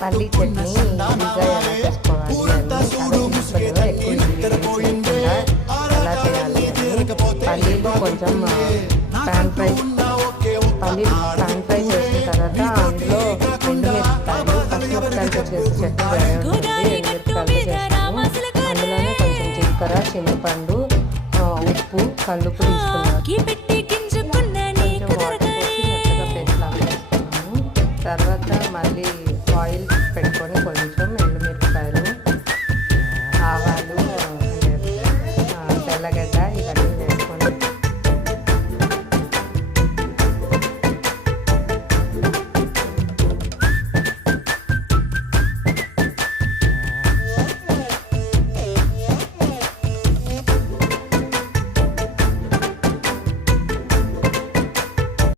పల్లి చట్నీ ఈజీగా ఎలా చేసుకోవాలి ఎలా చేయాలి అని పల్లీలు కొంచెం ప్యాన్ ఫ్రై చేసిన తర్వాత అందులో ఎండుమిరపకాయలు పచ్చిమిరపకాయలతో చేసి చట్నీ ఎండుమిరపకాయలు చేస్తాము. అందులోనే కొంచెం జీలకర్ర, శనగపండు, ఉప్పు, కల్లుప్పు తీసుకున్నాను.